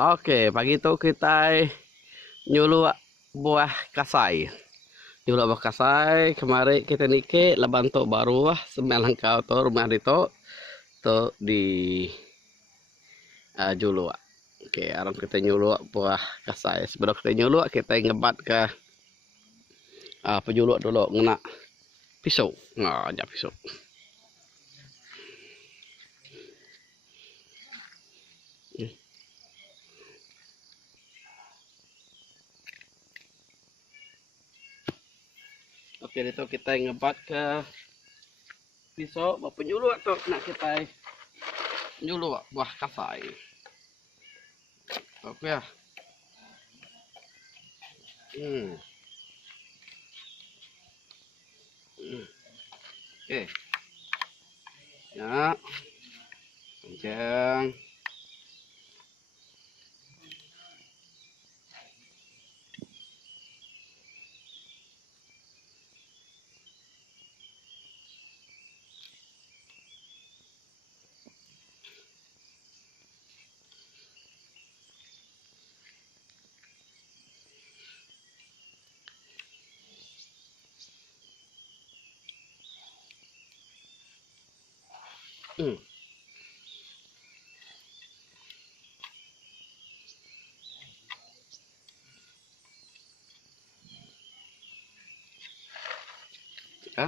Oke, pagi itu kita nyuluh buah kasai. Nyuluh buah kasai, kemarin kita nike lebanto baru semelang kau tu rumah itu tu di juluh. Oke, aram kita nyuluh buah kasai. Sebelum kita nyuluh, kita ngebat ke penjuluh dulu ngena pisau. Nah, aja pisau. Oke, itu kita ngebat ke pisau, bapak nyuluh tu nak kita nyuluh buah kasai. Oke ya. Oke. Ya. Kencang. Ya.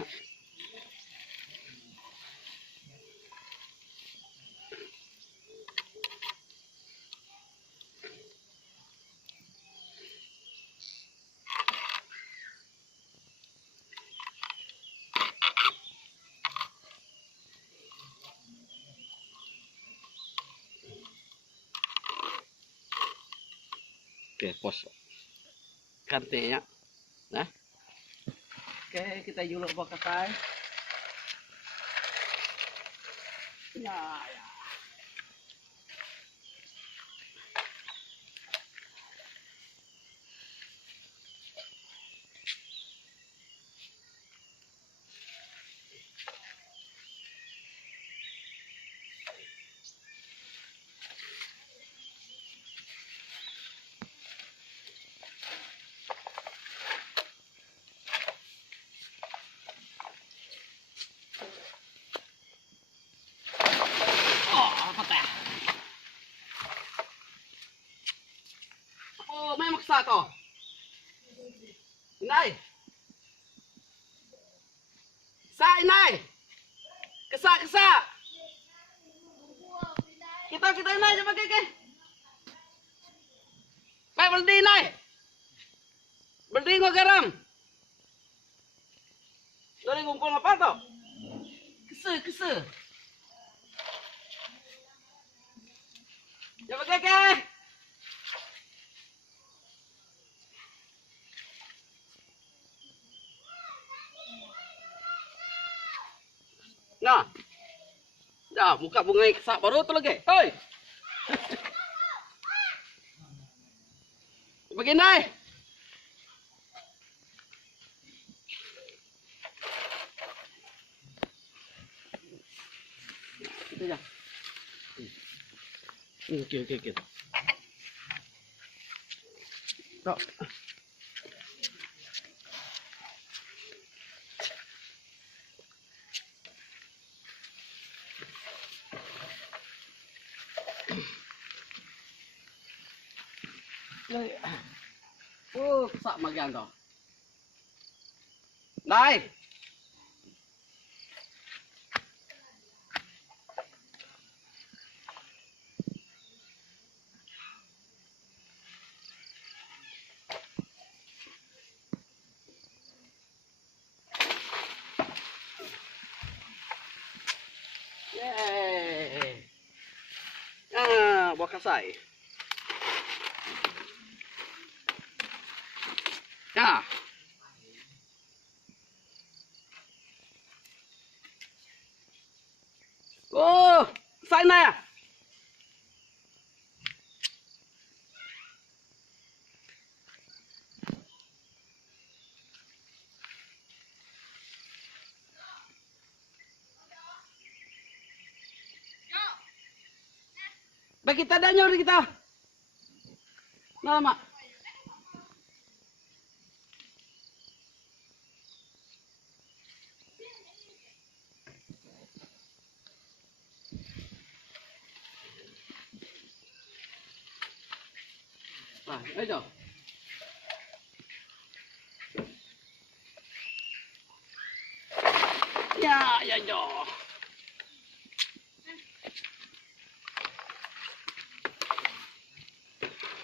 Oke, pos. Kantinya. Nah. Oke, kita juluk buah kasai. Ya, ya. Oh, may maksa to. Inay. Sa inay. Kesa kesa. Kita inay coba ke. Pak berdi inay. Berdi nggo garam. Dari ngumpul apa to? Kese. Coba ke. Nah. Dah, muka bunga kesak baru tu lagi. Hoi. Begini. Itu aja. Okey. Tak. Oh, kesak magan tu. Nai. Yeay. Buah kasai. Ya. Oh, sana ya. Baik kita dah nyor kita. Nada más. Ayo. Ya, ya, yo.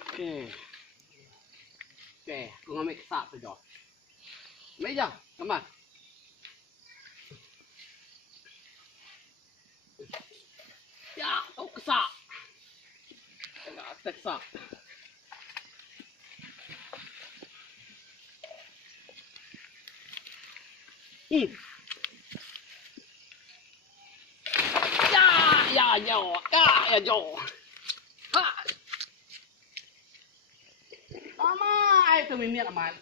Oke. Oke, aku ngambil kesak tu, Jo. Ambil je, gambar. Ya, tahu kesak. Enggak, kesak. Ya, ya, Jo. Ya, ya, Jo. Ha. Lama itu mimiat aman.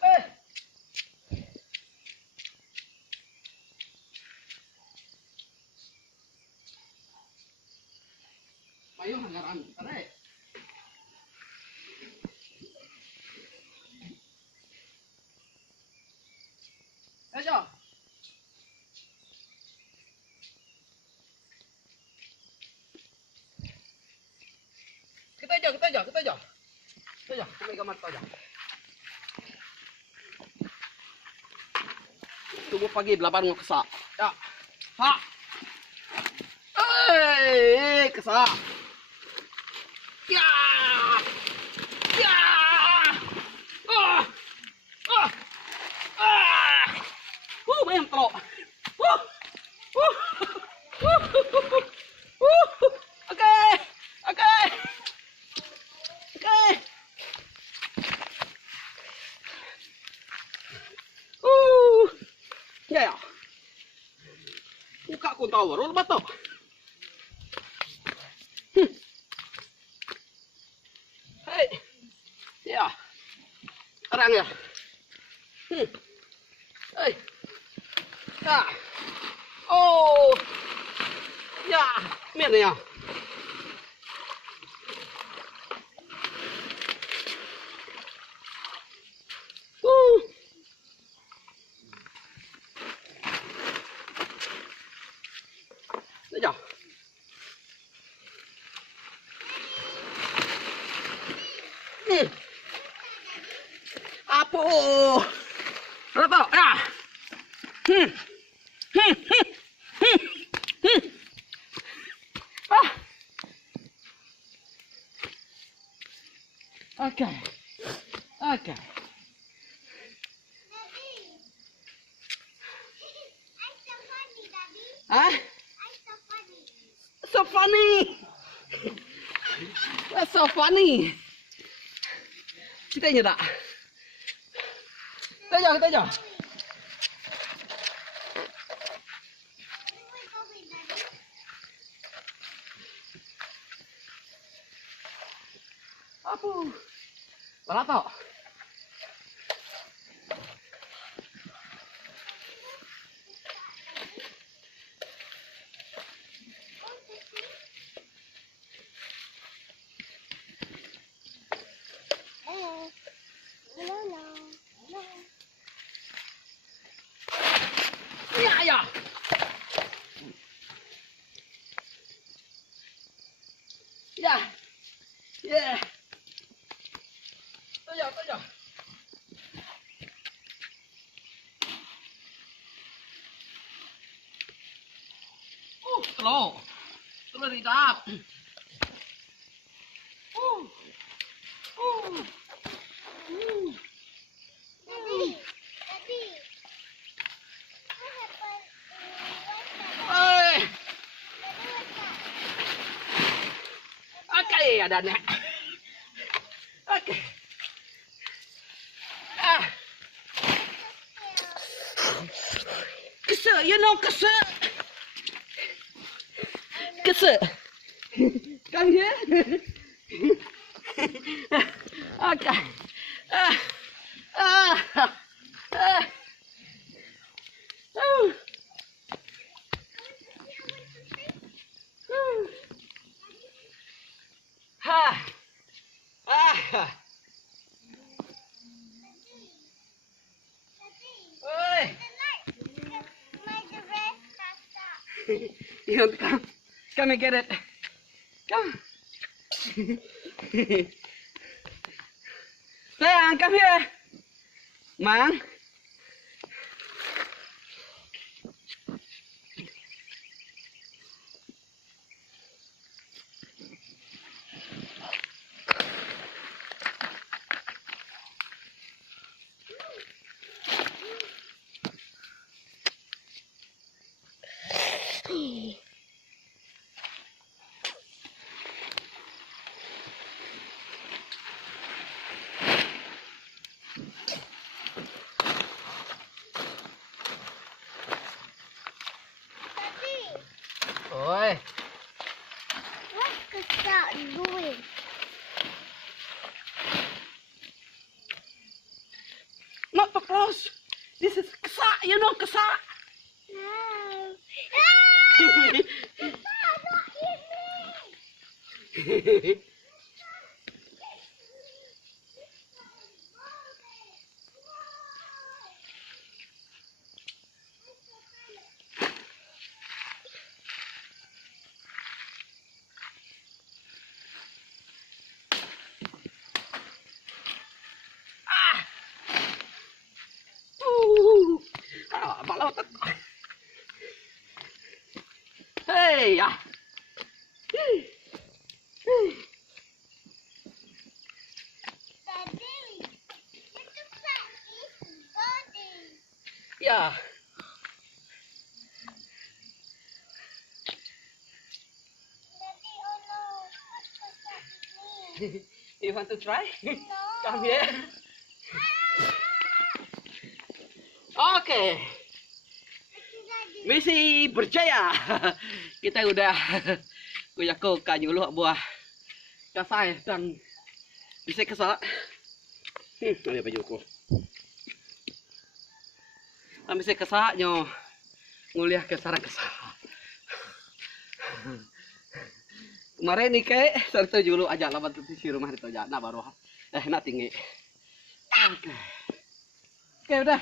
Ayo hangaran, tarik. Ayo. Kita aja, kita aja, kita aja. Kita aja, ambil gambar kita aja. Tunggu pagi belapan mau kesak. Ya. Ha. Kesak. Ya. Ya. Ah. Ah. Ah. Main telok. Oke. Oke. Oke. Ya ya. Buka kun tower, roll batok. Hei. Ya. Terang ya. Hei. Ya. Oh. Ya, miền này à? Đấy nhở? Apo. Rato, ya. Ah. Okay. Okay. Huh? So funny. That's so funny. Kita ingat tak? Kita jauh. Apa? Mana tau? Ya ya. Ya. Yeah. Tôi giờ. Slow. Slow đi đáp. Okay, ada nih. Okay. Kesel, you know kesel. Kesel. Kan ya? Okay. Come. Come and get it. Come. Sayang, come here. Mang. Oi. What's that doing? Not too close. This is kasa. You know kasa. No. Balot. Hey, ya. Daddy, it's a fat body. Ya. Daddy, oh no, what's that mean? You want to try? No. Come here. Oke. Misi berjaya. Kita udah kuyako kanyuluh buah kasai dan bisa kesal. Ada bajuku. Bisa kesal nyo nguliah ke sarang kesal. Kemarin nih kayak sarto julu aja lawan tuh si rumah itu aja. Nah baru nak tinggi. Oke. Oke udah.